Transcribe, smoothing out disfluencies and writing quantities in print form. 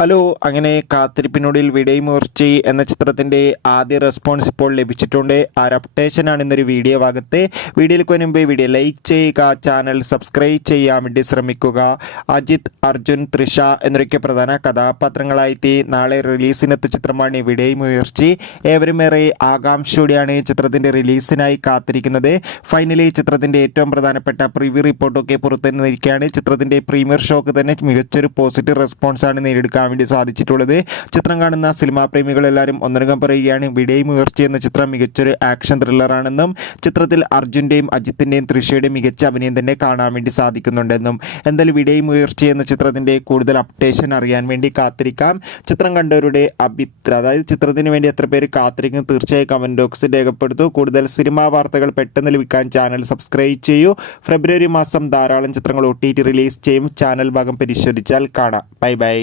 Hello, അങ്ങനെ കാത്തിരിപ്പിനൊടുവിൽ വിടൈമുയർച്ചി എന്ന ചിത്രത്തിൻ്റെ ആദ്യ റെസ്പോൺസ് ഇപ്പോൾ ലഭിച്ചിട്ടുണ്ട്. ആ ഒരു അപ്ഡേഷനാണ് ഇന്നൊരു വീഡിയോ ഭാഗത്ത്. വീഡിയോയിലേക്ക് മുൻപ് വീഡിയോ ലൈക്ക് ചെയ്യുക, ചാനൽ സബ്സ്ക്രൈബ് ചെയ്യാൻ വേണ്ടി ശ്രമിക്കുക. അജിത്, അർജുൻ, തൃഷ എന്നൊക്കെ പ്രധാന കഥാപാത്രങ്ങളായിട്ട് നാളെ റിലീസിനെത്തിയ ചിത്രമാണ് വിടൈമുയർച്ചി. ഏവരും ഏറെ ആകാംക്ഷയോടെയാണ് ചിത്രത്തിൻ്റെ റിലീസിനായി കാത്തിരിക്കുന്നത്. ഫൈനലി ചിത്രത്തിൻ്റെ ഏറ്റവും പ്രധാനപ്പെട്ട പ്രിവ്യൂ റിപ്പോർട്ടൊക്കെ പുറത്തുവന്നിരിക്കുകയാണ്. ചിത്രത്തിൻ്റെ പ്രീമിയർ ഷോക്ക് തന്നെ മികച്ചൊരു പോസിറ്റീവ് റെസ്പോൺസാണ് നേടിയെടുക്കാൻ വേണ്ടി സാധിച്ചിട്ടുള്ളത്. ചിത്രം കാണുന്ന സിനിമാ പ്രേമികളെല്ലാവരും ഒന്നടങ്കം പറയുകയാണ് വിടൈമുയർച്ചി എന്ന ചിത്രം മികച്ചൊരു ആക്ഷൻ ത്രില്ലറാണെന്നും ചിത്രത്തിൽ അർജുൻ്റെയും അജിത്തിൻ്റെയും തൃഷയുടെയും മികച്ച അഭിനയം തന്നെ കാണാൻ വേണ്ടി സാധിക്കുന്നുണ്ടെന്നും. എന്തായാലും വിടൈമുയർച്ചി എന്ന ചിത്രത്തിൻ്റെ കൂടുതൽ അപ്ഡേഷൻ അറിയാൻ വേണ്ടി കാത്തിരിക്കാം. ചിത്രം കണ്ടവരുടെ അഭിപ്രായം, അതായത് ചിത്രത്തിന് വേണ്ടി എത്ര പേര് കാത്തിരിക്കും, തീർച്ചയായും കമൻറ്റ് ബോക്സിൽ രേഖപ്പെടുത്തൂ. കൂടുതൽ സിനിമാ വാർത്തകൾ പെട്ടെന്ന് ലഭിക്കാൻ ചാനൽ സബ്സ്ക്രൈബ് ചെയ്യൂ. ഫെബ്രുവരി മാസം ധാരാളം ചിത്രങ്ങൾ OTT റിലീസ് ചെയ്യും. ചാനൽ ഭാഗം പരിശോധിച്ചാൽ കാണാം. Bye bye.